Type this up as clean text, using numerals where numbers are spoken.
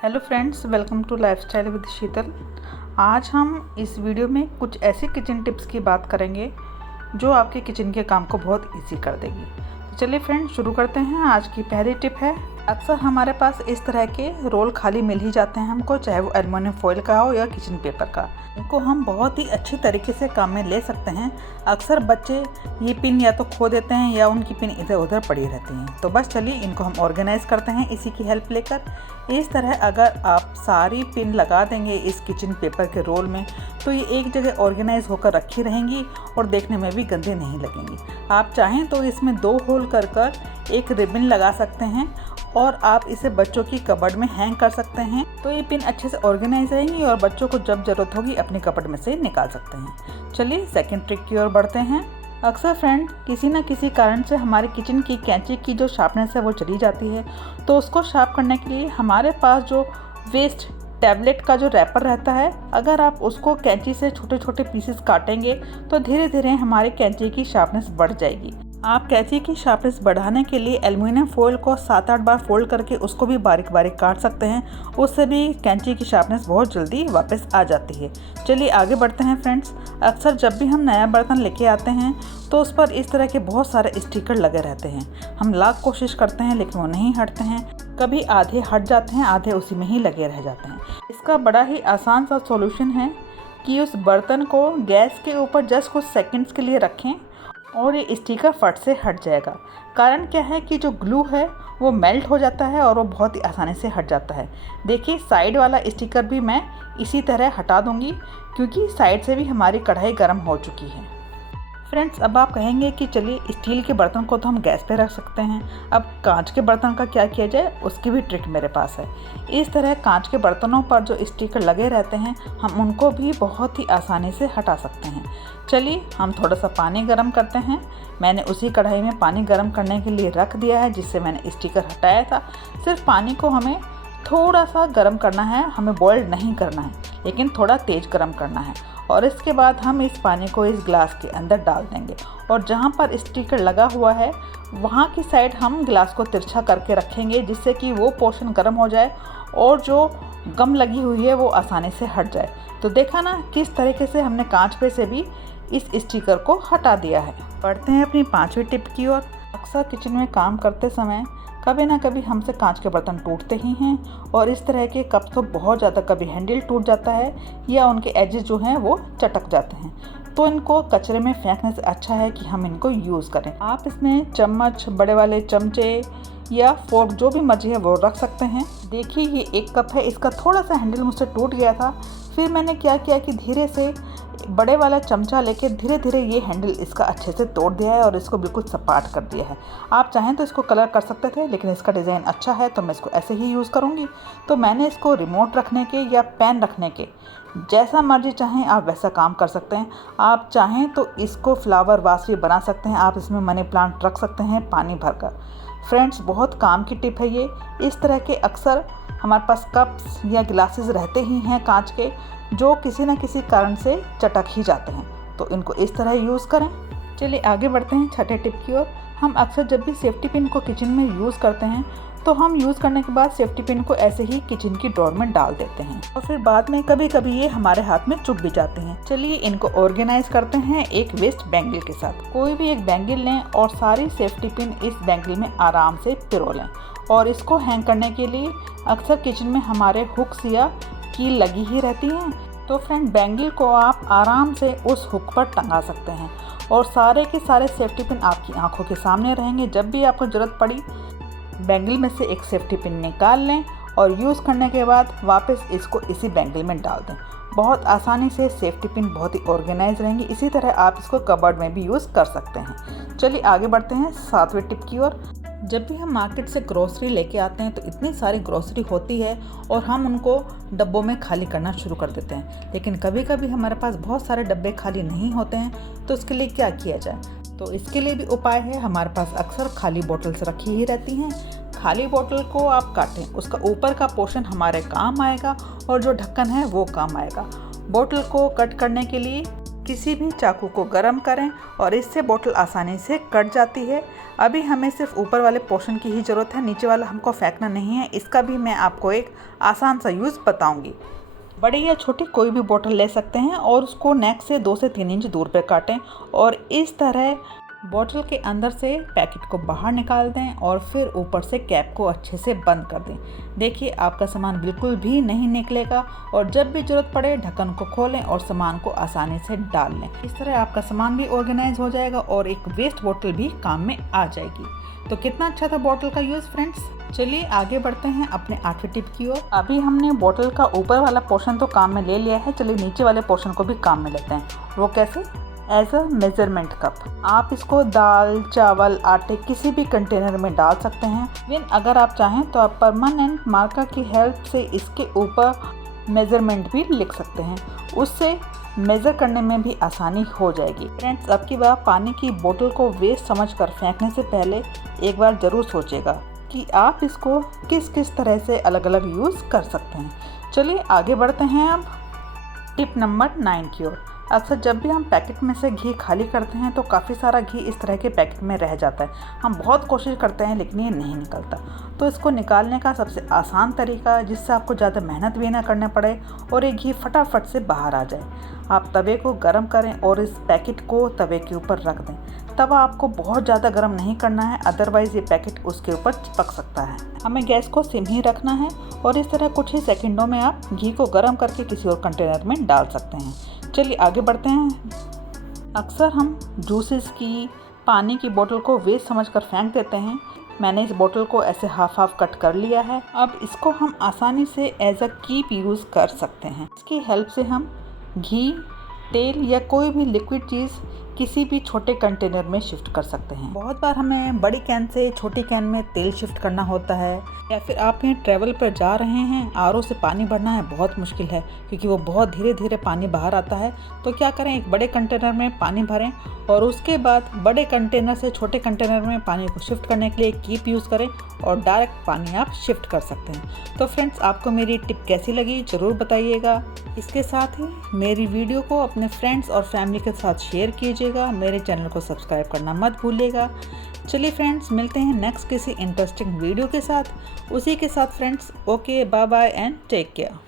Hello friends, welcome to lifestyle with Sheetal. आज हम इस वीडियो में कुछ ऐसे किचन टिप्स की बात करेंगे जो आपके किचन के काम को बहुत इजी कर देगी। तो चलिए फ्रेंड्स, शुरू करते हैं। आज की पहली टिप है, अक्सर हमारे पास इस तरह के रोल खाली मिल ही जाते हैं हमको, चाहे वो एल्युमिनियम फॉइल का हो या किचन पेपर का। इनको हम बहुत ही अच्छी तरीके से काम में ले सकते हैं। अक्सर बच्चे ये पिन या तो खो देते हैं या उनकी पिन इधर उधर पड़ी रहती हैं। तो बस चलिए इनको हम ऑर्गेनाइज़ करते हैं इसी की हेल्प लेकर। इस तरह अगर आप सारी पिन लगा देंगे इस किचन पेपर के रोल में, तो ये एक जगह ऑर्गेनाइज होकर रखी रहेंगी और देखने में भी गंदी नहीं लगेंगी। आप चाहें तो इसमें 2 होल कर कर एक रिबन लगा सकते हैं और आप इसे बच्चों की कबर्ड में हैंग कर सकते हैं। तो ये पिन अच्छे से ऑर्गेनाइज रहेंगी और बच्चों को जब ज़रूरत होगी अपनी कबर्ड में से निकाल सकते हैं। चलिए सेकंड ट्रिक की ओर बढ़ते हैं। अक्सर फ्रेंड, किसी न किसी कारण से हमारे किचन की कैंची की जो शार्पनेस है वो चली जाती है। तो उसको शार्प करने के लिए हमारे पास जो वेस्ट टैबलेट का जो रैपर रहता है, अगर आप उसको कैंची से छोटे छोटे पीसेस काटेंगे तो धीरे धीरे हमारी कैंची की शार्पनेस बढ़ जाएगी। आप कैंची की शार्पनेस बढ़ाने के लिए एल्युमिनियम फॉइल को 7-8 बार फोल्ड करके उसको भी बारीक बारीक काट सकते हैं। उससे भी कैंची की शार्पनेस बहुत जल्दी वापस आ जाती है। चलिए आगे बढ़ते हैं फ्रेंड्स। अक्सर जब भी हम नया बर्तन लेके आते हैं तो उस पर इस तरह के बहुत सारे स्टिकर लगे रहते हैं। हम लाख कोशिश करते हैं लेकिन वो नहीं हटते हैं। कभी आधे हट जाते हैं, आधे उसी में ही लगे रह जाते हैं। इसका बड़ा ही आसान सा सॉल्यूशन है कि उस बर्तन को गैस के ऊपर जस्ट कुछ सेकंड्स के लिए रखें और ये स्टिकर फट से हट जाएगा। कारण क्या है कि जो ग्लू है वो मेल्ट हो जाता है और वो बहुत ही आसानी से हट जाता है। देखिए, साइड वाला स्टिकर भी मैं इसी तरह हटा दूंगी क्योंकि साइड से भी हमारी कढ़ाई गर्म हो चुकी है। फ्रेंड्स, अब आप कहेंगे कि चलिए स्टील के बर्तन को तो हम गैस पे रख सकते हैं, अब कांच के बर्तन का क्या किया जाए, उसकी भी ट्रिक मेरे पास है। इस तरह कांच के बर्तनों पर जो स्टिकर लगे रहते हैं हम उनको भी बहुत ही आसानी से हटा सकते हैं। चलिए हम थोड़ा सा पानी गर्म करते हैं। मैंने उसी कढ़ाई में पानी गर्म करने के लिए रख दिया है जिससे मैंने स्टिकर हटाया था। सिर्फ पानी को हमें थोड़ा सा गर्म करना है, हमें बॉइल्ड नहीं करना है लेकिन थोड़ा तेज़ गर्म करना है। और इसके बाद हम इस पानी को इस ग्लास के अंदर डाल देंगे और जहाँ पर स्टिकर लगा हुआ है वहाँ की साइड हम ग्लास को तिरछा करके रखेंगे जिससे कि वो पोर्शन गर्म हो जाए और जो गम लगी हुई है वो आसानी से हट जाए। तो देखा ना किस तरीके से हमने कांच पे से भी इस स्टिकर को हटा दिया है। बढ़ते हैं अपनी 5वीं टिप की ओर। अक्सर किचन में काम करते समय कभी ना कभी हमसे कांच के बर्तन टूटते ही हैं और इस तरह के कप तो बहुत ज़्यादा, कभी हैंडल टूट जाता है या उनके एजेस जो हैं वो चटक जाते हैं। तो इनको कचरे में फेंकने से अच्छा है कि हम इनको यूज़ करें। आप इसमें चम्मच, बड़े वाले चमचे या फोर्क जो भी मर्जी है वो रख सकते हैं। देखिए, ये एक कप है, इसका थोड़ा सा हैंडल मुझसे टूट गया था। फिर मैंने क्या किया कि धीरे से बड़े वाला चमचा लेके धीरे धीरे ये हैंडल इसका अच्छे से तोड़ दिया है और इसको बिल्कुल सपाट कर दिया है। आप चाहें तो इसको कलर कर सकते थे लेकिन इसका डिज़ाइन अच्छा है तो मैं इसको ऐसे ही यूज़ करूँगी। तो मैंने इसको रिमोट रखने के या पेन रखने के, जैसा मर्जी चाहें आप वैसा काम कर सकते हैं। आप चाहें तो इसको फ्लावर वास भी बना सकते हैं। आप इसमें मनी प्लांट रख सकते हैं पानी भरकर। फ्रेंड्स, बहुत काम की टिप है ये। इस तरह के अक्सर हमारे पास कप्स या ग्लासेस रहते ही हैं कांच के जो किसी न किसी कारण से चटक ही जाते हैं, तो इनको इस तरह यूज़ करें। चलिए आगे बढ़ते हैं 6ठे टिप की ओर। हम अक्सर जब भी सेफ्टी पिन को किचन में यूज़ करते हैं तो हम यूज़ करने के बाद सेफ्टी पिन को ऐसे ही किचन की ड्रॉर में डाल देते हैं और फिर बाद में कभी कभी ये हमारे हाथ में चुभ भी जाते हैं। चलिए इनको ऑर्गेनाइज करते हैं एक वेस्ट बैंगल के साथ। कोई भी एक बैंगल लें और सारी सेफ्टी पिन इस बैंगल में आराम से पिरो लें और इसको हैंग करने के लिए अक्सर किचन में हमारे हुक्स या कील लगी ही रहती हैं। तो फ्रेंड, बैंगल को आप आराम से उस हुक पर टंगा सकते हैं और सारे के सारे सेफ्टी पिन आपकी आंखों के सामने रहेंगे। जब भी आपको ज़रूरत पड़ी बैंगल में से एक सेफ्टी पिन निकाल लें और यूज़ करने के बाद वापस इसको इसी बैंगल में डाल दें। बहुत आसानी से सेफ्टी पिन बहुत ही ऑर्गेनाइज रहेंगी। इसी तरह आप इसको कबर्ड में भी यूज़ कर सकते हैं। चलिए आगे बढ़ते हैं 7वें टिप की ओर। जब भी हम मार्केट से ग्रोसरी लेके आते हैं तो इतनी सारी ग्रोसरी होती है और हम उनको डब्बों में खाली करना शुरू कर देते हैं। लेकिन कभी कभी हमारे पास बहुत सारे डब्बे खाली नहीं होते हैं, तो उसके लिए क्या किया जाए? तो इसके लिए भी उपाय है। हमारे पास अक्सर खाली बोतल्स रखी ही रहती हैं। खाली बोतल को आप काटें, उसका ऊपर का पोर्शन हमारे काम आएगा और जो ढक्कन है वो काम आएगा। बोतल को कट करने के लिए किसी भी चाकू को गर्म करें और इससे बोतल आसानी से कट जाती है। अभी हमें सिर्फ ऊपर वाले पोर्शन की ही ज़रूरत है, नीचे वाला हमको फेंकना नहीं है। इसका भी मैं आपको एक आसान सा यूज़ बताऊंगी। बड़ी या छोटी कोई भी बोतल ले सकते हैं और उसको नेक से 2 से 3 इंच दूर पे काटें और इस तरह बोतल के अंदर से पैकेट को बाहर निकाल दें और फिर ऊपर से कैप को अच्छे से बंद कर दें। देखिए आपका सामान बिल्कुल भी नहीं निकलेगा और जब भी ज़रूरत पड़े ढक्कन को खोलें और सामान को आसानी से डाल लें। इस तरह आपका सामान भी ऑर्गेनाइज हो जाएगा और एक वेस्ट बोतल भी काम में आ जाएगी। तो कितना अच्छा था बोतल का यूज़ फ्रेंड्स। चलिए आगे बढ़ते हैं अपने 8वीं टिप की ओर। अभी हमने बोतल का ऊपर वाला पोर्शन तो काम में ले लिया है, चलिए नीचे वाले पोर्शन को भी काम में लेते हैं। वो कैसे? As a measurement cup. आप इसको दाल, चावल, आटे किसी भी कंटेनर में डाल सकते हैं। इवन अगर आप चाहें तो आप परमानेंट मार्कर की हेल्प से इसके ऊपर मेजरमेंट भी लिख सकते हैं, उससे मेज़र करने में भी आसानी हो जाएगी। फ्रेंड्स, अब की बार पानी की बोतल को वेस्ट समझकर फेंकने से पहले एक बार ज़रूर सोचेगा कि आप इसको किस किस तरह से अलग अलग यूज़ कर सकते हैं। चलिए आगे बढ़ते हैं अब टिप नंबर 9 की ओर। अक्सर जब भी हम पैकेट में से घी खाली करते हैं तो काफ़ी सारा घी इस तरह के पैकेट में रह जाता है। हम बहुत कोशिश करते हैं लेकिन ये नहीं निकलता। तो इसको निकालने का सबसे आसान तरीका, जिससे आपको ज़्यादा मेहनत भी ना करना पड़े और ये घी फटाफट से बाहर आ जाए, आप तवे को गर्म करें और इस पैकेट को तवे के ऊपर रख दें। तवा आपको बहुत ज़्यादा गर्म नहीं करना है, अदरवाइज़ ये पैकेट उसके ऊपर चिपक सकता है। हमें गैस को सिम ही रखना है और इस तरह कुछ ही सेकंडों में आप घी को गर्म करके किसी और कंटेनर में डाल सकते हैं। चलिए आगे बढ़ते हैं। अक्सर हम जूसेस की, पानी की बोतल को वेस्ट समझकर फेंक देते हैं। मैंने इस बोतल को ऐसे हाफ कट कर लिया है। अब इसको हम आसानी से एज अ कीप यूज़ कर सकते हैं। इसकी हेल्प से हम घी, तेल या कोई भी लिक्विड चीज़ किसी भी छोटे कंटेनर में शिफ्ट कर सकते हैं। बहुत बार हमें बड़ी कैन से छोटी कैन में तेल शिफ्ट करना होता है, या फिर आप कहीं ट्रैवल पर जा रहे हैं, आरओ से पानी भरना है, बहुत मुश्किल है क्योंकि वो बहुत धीरे धीरे पानी बाहर आता है। तो क्या करें, एक बड़े कंटेनर में पानी भरें और उसके बाद बड़े कंटेनर से छोटे कंटेनर में पानी को शिफ्ट करने के लिए कीप यूज़ करें और डायरेक्ट पानी आप शिफ्ट कर सकते हैं। तो फ्रेंड्स, आपको मेरी टिप कैसी लगी ज़रूर बताइएगा। इसके साथ ही मेरी वीडियो को अपने फ्रेंड्स और फैमिली के साथ शेयर कीजिएगा। मेरे चैनल को सब्सक्राइब करना मत भूलिएगा। चलिए फ्रेंड्स, मिलते हैं नेक्स्ट किसी इंटरेस्टिंग वीडियो के साथ। उसी के साथ friends, okay, bye bye and take care.